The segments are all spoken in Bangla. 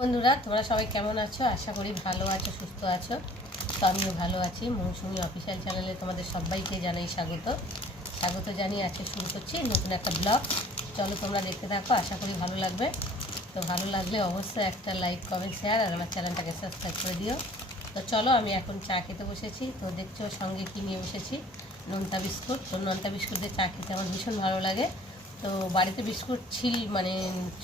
বন্ধুরা, তোমরা সবাই কেমন আছো? আশা করি ভালো আছো, সুস্থ আছো। তো আমিও ভালো আছি। মৌসুমি অফিসিয়াল চ্যানেলে তোমাদের সবাইকে জানাই স্বাগত জানিয়ে আজকে শুরু করছি নতুন একটা ব্লগ। চলো তোমরা দেখতে থাকো, আশা করি ভালো লাগবে। তো ভালো লাগলে অবশ্যই একটা লাইক, কমেন্ট, শেয়ার আর আমার চ্যানেলটাকে সাবস্ক্রাইব করে দিও। তো চলো, আমি এখন চা খেতে বসেছি। তো দেখছো সঙ্গে কী নিয়ে বসেছি, নোনতা বিস্কুট। তো নোনতা বিস্কুট দিয়ে চা খেতে আমার ভীষণ ভালো লাগে। তো বাড়িতে বিস্কুট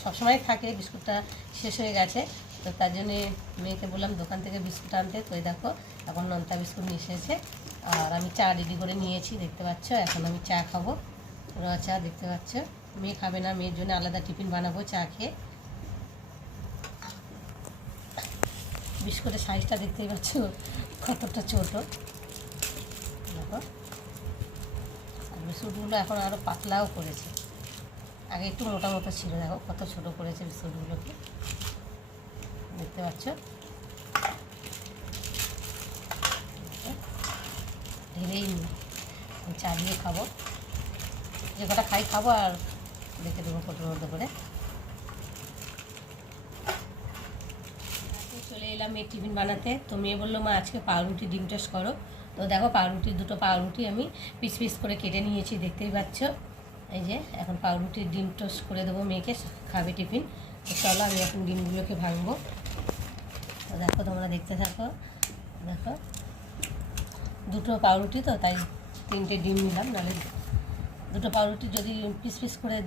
সবসময় থাকে, বিস্কুটটা শেষ হয়ে গেছে। তো তার জন্যে মেয়েকে বললাম দোকান থেকে বিস্কুট আনতে। তো দেখো এখন নোনতা বিস্কুট নিয়ে এসেছে আর আমি চা রেডি করে নিয়েছি, দেখতে পাচ্ছ। এখন আমি চা খাবো, র চা, দেখতে পাচ্ছ। মেয়ে খাবে না, মেয়ের জন্য আলাদা টিফিন বানাবো চা খেয়ে। বিস্কুটের সাইজটা দেখতেই পাচ্ছ কতটা ছোটো, দেখো। আর বিস্কুটগুলো এখন আরও পাতলাও করেছে, আগে একটু মোটা মতো ছিল, দেখো কত ছোটো করেছে বিস্কুটগুলোকে, দেখতে পাচ্ছ। ঢেলেই নি, চা দিয়ে খাবো, যে কটা খাবো আর দেখে দেবো কটোর মধ্যে করে। চলে এলাম মেয়ে টিফিন বানাতে। তো মেয়ে বললো, মা আজকে পাউরুটি ডিম টোস্ট করো। তো দেখো দুটো পাউরুটি আমি পিস পিস করে কেটে নিয়েছি, দেখতেই পাচ্ছ। এই যে এখন পাউরুটির ডিম টোস্ট করে দেবো, মেয়েকে খাবে টিফিন। তো চলো আমি এখন ডিমগুলোকে ভাঙবো। তো দেখো তোমরা দেখতে থাকো, দেখো দুটো পাউরুটি, তো তাই 3টে ডিম নিলাম। নাহলে দুটো পাউরুটি যদি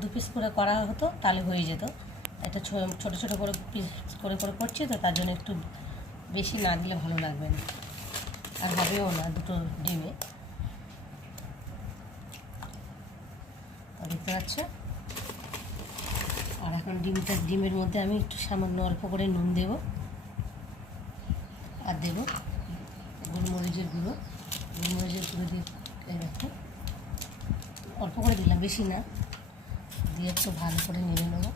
দু পিস করে করা হতো তাহলে হয়ে যেত। এটা ছোটো ছোটো করে পিস করে করছি, তো তার জন্য একটু বেশি না দিলে ভালো লাগবে না, আর হবেও না দুটো ডিমে। দেখতে পাচ্ছ। আর এখন ডিমের মধ্যে আমি একটু সামান্য অল্প করে নুন দেব, আর দেবো গোলমরিচের গুঁড়ো দিয়ে দেখো অল্প করে দিলাম, বেশি না, দিয়ে একটু ভালো করে নেড়ে নেবো।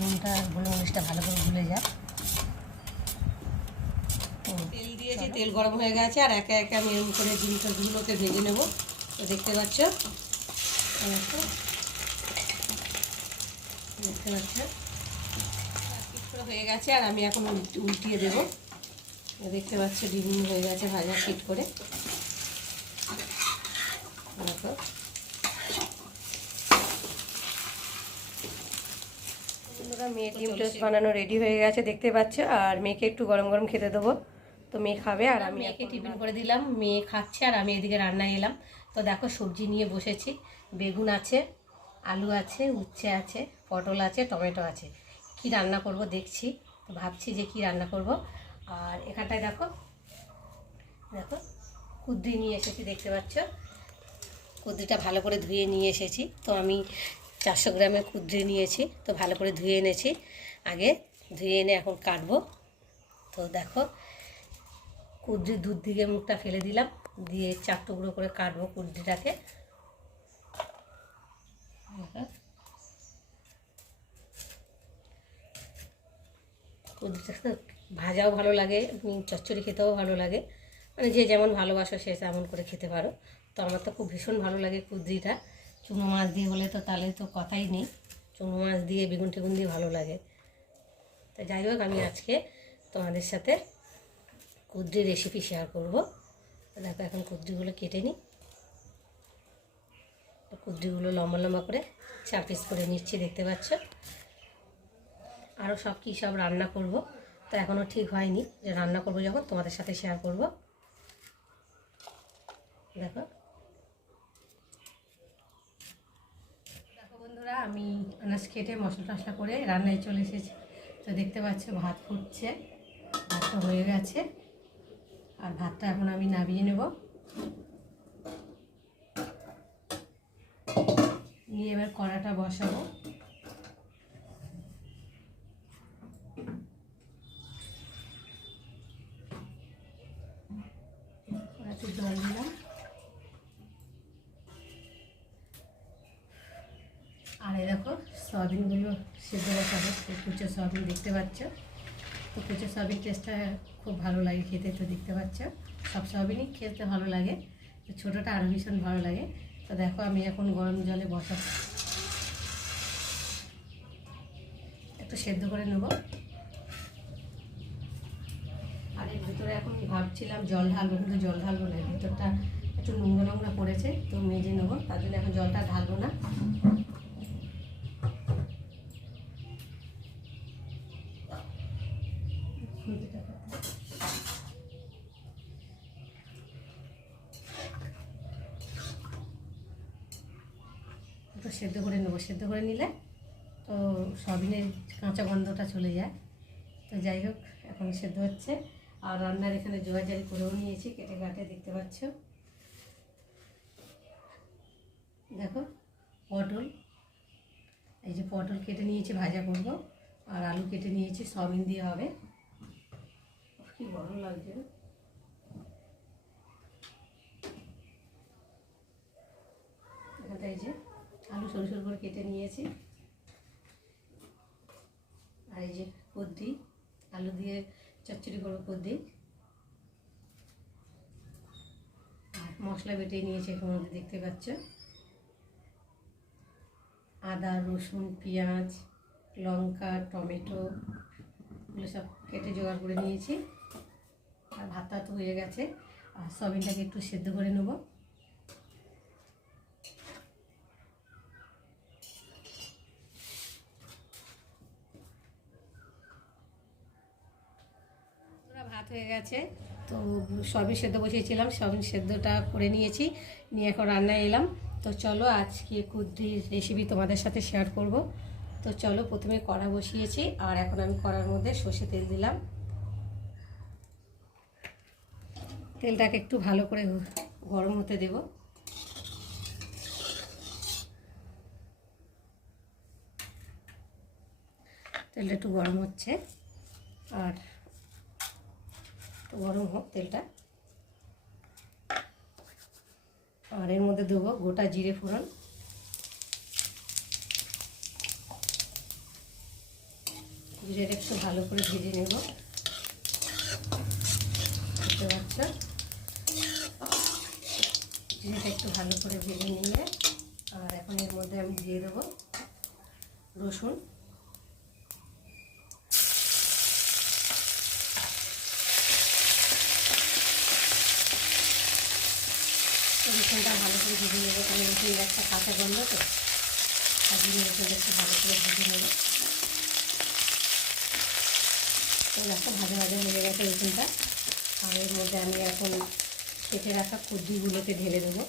নুনটা গোলমরিচটা ভালো করে গুলে যায়। তেল দিয়েছি, তেল গরম হয়ে গেছে, আর একে একে আমি এরকম করে ডিমগুলোকে ভেজে নেব। তো দেখতে পাচ্ছ, হয়ে গেছে, আর আমি এখন উল্টিয়ে দেবো। দেখতে পাচ্ছ ডিম হয়ে গেছে ভাজা ফিট করে, দেখো। মেয়ে ডিম টোস্ট বানানো রেডি হয়ে গেছে, দেখতে পাচ্ছ। আর মেয়েকে একটু গরম গরম খেতে দেবো, তো মেয়ে খাবে। আর আমি মেয়েকে টিফিন করে দিলাম, মেয়ে খাচ্ছে, আর আমি এদিকে রান্নায় এলাম। তো দেখো সবজি নিয়ে বসেছি, বেগুন আছে, আলু আছে, উচ্ছে আছে, পটল আছে, টমেটো আছে। কি রান্না করব দেখছি, তো ভাবছি যে কি রান্না করব। আর এখানটায় দেখো কুদ্রি নিয়ে এসেছি, দেখতে পাচ্ছ। কুদ্রিটা ভালো করে ধুয়ে নিয়ে এসেছি। তো আমি 400 গ্রামের কুদ্রি নিয়েছি, তো ভালো করে ধুয়ে এনেছি। আগে ধুয়ে এনে এখন কাটবো। তো দেখো কুদ্রির দুধ দিকে মুখটা ফেলে দিলাম, দিয়ে 4 টুকরো করে কাটবো কুদ্রিটাকে। কুদ্রিটা ভাজাও ভালো লাগে, চচ্চড়ি খেতেও ভালো লাগে, মানে যে যেমন ভালোবাসো সে তেমন করে খেতে পারো। তো আমার তো খুব ভীষণ ভালো লাগে কুদ্রিটা। চুনো মাছ দিয়ে হলে তো তাহলে তো কথাই নেই, চুনো মাছ দিয়ে বেগুন টেগুন দিয়ে ভালো লাগে। তো যাই হোক, আমি আজকে তোমাদের সাথে কুদ্রির রেসিপি শেয়ার করব। দেখো এখন কুদ্রিগুলো কেটে নিই। কুদ্রিগুলো লম্বা লম্বা করে 4 পিস করে নিচ্ছি, দেখতে পাচ্ছ। আরও সব রান্না করব, তো এখনও ঠিক হয়নি যে রান্না করব, যখন তোমাদের সাথে শেয়ার করব। দেখো বন্ধুরা, আমি আনাজ কেটে মশলা টশলা করে রান্নায় চলে এসেছি। তো দেখতে পাচ্ছ ভাত ফুটছে, ভাতটা হয়ে গেছে। আর ভাতটা এখন আমি নামিয়ে নেব, নিয়ে এবার কড়াটা বসাবো। একটু জল দিলাম, আর এই দেখো সয়াবিনগুলো সেদ্ধ বসাবো। কুচো সয়াবিন, দেখতে পাচ্ছ। তো কুচো সয়াবিন টেস্টটা খুব ভালো লাগে খেতে, তো দেখতে পাচ্ছ। সব সয়াবিনই খেতে ভালো লাগে, তো ছোটোটা আরও ভীষণ ভালো লাগে। তো দেখো আমি এখন গরম জলে বসাচ্ছি, একটু সেদ্ধ করে নেব। আর এর ভিতরে এখন ভাবছিলাম জল ঢালবো, কিন্তু জল ঢালবো না, ভিতরটা একটু নোংরা নোংরা পড়েছে, তো মেজে নেবো, তার জন্য এখন জলটা ঢালবো না। একটু সেদ্ধ করে নেবো, সেদ্ধ করে নিলে তো সয়াবিনের কাঁচা গন্ধটা চলে যায়। তো যাই হোক, এখন সেদ্ধ হচ্ছে। আর রান্নার এখানে জোয়ারজারি করেও নিয়েছি, কেটে কাটে দেখতে পাচ্ছ। দেখো পটল, এই যে পটল কেটে নিয়েছি, ভাজা করব। আর আলু কেটে নিয়েছি, সয়াবিন দিয়ে হবে। কি গরম লাগছে। এখানটা এই যে আলু সরু সরু করে কেটে নিয়েছি। আর এই যে কদ্দি, আলু দিয়ে চচ্চড়ি করবো কদ্দি। আর মশলা বেটে নিয়েছি, এখানে মধ্যে দেখতে পাচ্ছ। আদা, রসুন, পেঁয়াজ, লঙ্কা, টমেটো এগুলো সব কেটে জোগাড় করে নিয়েছি। আর ভাতটা তো হয়ে গেছে। আর সয়াবিনটাকে একটু সেদ্ধ করে নেব। ভাত হয়ে গেছে, তো সয়াবিন সেদ্ধ বসিয়েছিলাম, সয়াবিন সেদ্ধটা করে নিয়েছি, নিয়ে এখন রান্নায় এলাম। তো চলো আজকে কুদ্রির রেসিপি তোমাদের সাথে শেয়ার করব। তো চলো, প্রথমে কড়া বসিয়েছি, আর এখন আমি কড়ার মধ্যে সর্ষে তেল দিলাম। তেলটাকে একটু ভালো করে গরম হতে দেব। তেলটা একটু গরম হচ্ছে, আর গরম হোক তেলটা। আর এর মধ্যে দেবো গোটা জিরে ফোড়ন, জিরেটা একটু ভালো করে ভেজে নেব। দেখতে পাচ্ছ, জিরেটা একটু ভালো করে ভেজে নিয়ে, আর এখন এর মধ্যে আমি দিয়ে দেবো রসুন। রসুনটা ভালো করে ভেজে নেবো, কারণ রসুনের একটা কাঁচা গন্ধ, তো তার জন্য রসুনটা একটু ভালো করে ভেজে নেবো। তো দেখো ভাজা ভাজা হয়ে গেছে রসুনটা। আর এর মধ্যে আমি এখন কেটে রাখা কুদ্রিগুলোকে ঢেলে দেবো।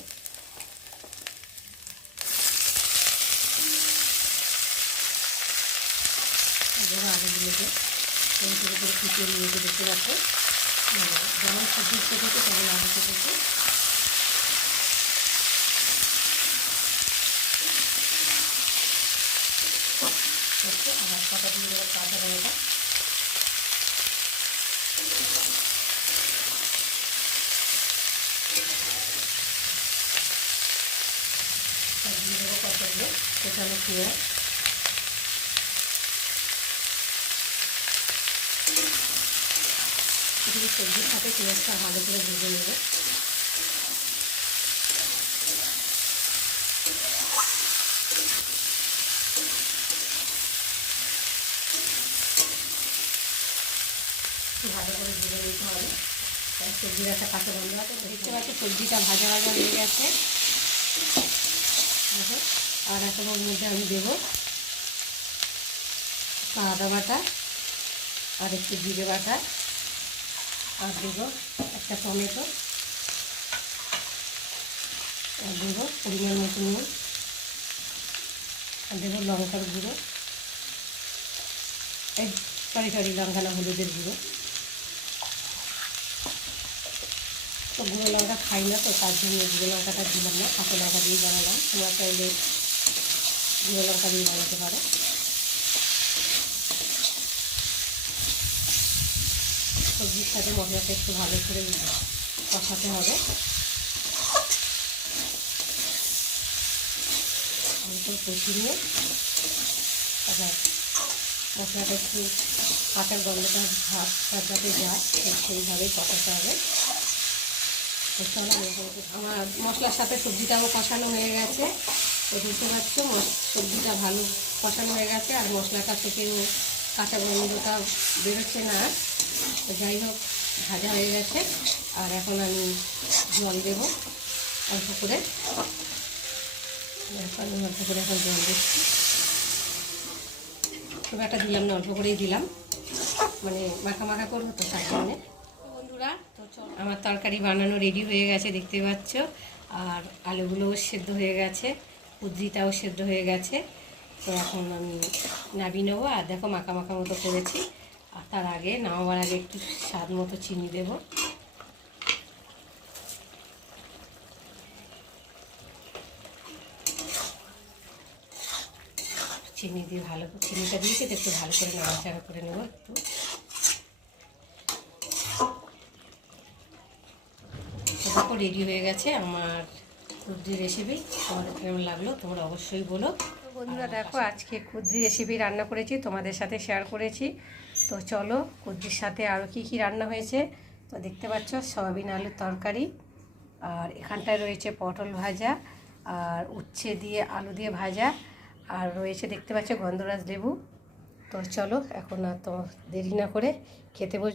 আলুগুলোকে ছোটো ছোটো করে কুচিয়ে নিয়ে দেখতে পাচ্ছ, যেমন সবজি কেটেছে তেমন আলু কেটেছে। আর কটা দিয়ে দেবো কাঁচা লঙ্কা। দিয়ে দেবো কতগুলো কোচানো পেঁয়াজ। এগুলো সবজির সাথে পেঁয়াজটা ভালো করে ভেজে নেব। ভালো করে ভেজে নিতে হবে, তাই সবজির একটা কাঁচা গন্ধ আছে। দেখতে পাচ্ছি সবজিটা ভাজা ভাজা হয়ে গেছে। দেখো, আর এখন ওর মধ্যে আমি দেবো আদা বাটা, আর একটু জিরে বাটা, আর দেবো একটা টমেটো, আর দেবো পরিমাণ মতো নুন, আর দেবো লঙ্কার গুঁড়ো, এই সরি লঙ্কা না, হলুদের গুঁড়ো। তো গুঁড়ো লঙ্কা খাই না, তো তার জন্য গুঁড়ো লঙ্কাটা দিলাম না, কাঁচা লঙ্কা দিয়ে বানালাম। তোমরা চাইলে গুঁড়ো লঙ্কা দিয়ে বানাতে পারো। সবজির সাথে মশলাটা একটু ভালো করে কষাতে হবে। অল্প কষিয়ে আবার মশলাটা একটু কাঁচার গন্ধটা ভাতটা যাতে যায় সেইভাবেই কষাতে হবে। তো চলো আমার মশলার সাথে সবজিটাও কষানো হয়ে গেছে। তো বুঝতে পারছো সবজিটা ভালো কষানো হয়ে গেছে, আর মশলাটা থেকেও কাঁচা গন্ধটা বেরোচ্ছে না। তো যাই হোক, ভাজা হয়ে গেছে। আর এখন আমি জল দেবো অল্প করে, এখন জল দিচ্ছি। খুব একটা দিলাম না, অল্প করেই দিলাম, মানে মাখা মাখা করবো তো তার জন্যে। বন্ধুরা, তো চলো আমার তরকারি বানানো রেডি হয়ে গেছে, দেখতে পাচ্ছ। আর আলুগুলোও সেদ্ধ হয়ে গেছে, কুদ্রিটাও সেদ্ধ হয়ে গেছে। তো এখন আমি নামিয়ে নেবো। আর দেখো মাখা মাখা মতো করেছি। আর তার আগে নামাবার আগে একটু স্বাদ মতো চিনি দেবো। চিনি দিয়ে চিনিটা দিয়েছি তো একটু ভালো করে নাড়াচাড়া করে নেবো একটু। দেখো রেডি হয়ে গেছে আমার কুদ্রি রেসিপি। তোমাদের কেমন লাগলো তোমরা অবশ্যই বলো। বন্ধুরা দেখো, আজকে কুদ্রি রেসিপি রান্না করেছি, তোমাদের সাথে শেয়ার করেছি। তো চলো কুদ্রির সাথে আরও কি রান্না হয়েছে। তো দেখতে পাচ্ছ সয়াবিন আলুর তরকারি, আর এখানটায় রয়েছে পটল ভাজা, আর উচ্ছে দিয়ে আলু দিয়ে ভাজা, আর রয়েছে দেখতে পাচ্ছ গন্ধরাজ লেবু। তো চলো এখন আর তো দেরি না করে খেতে বস।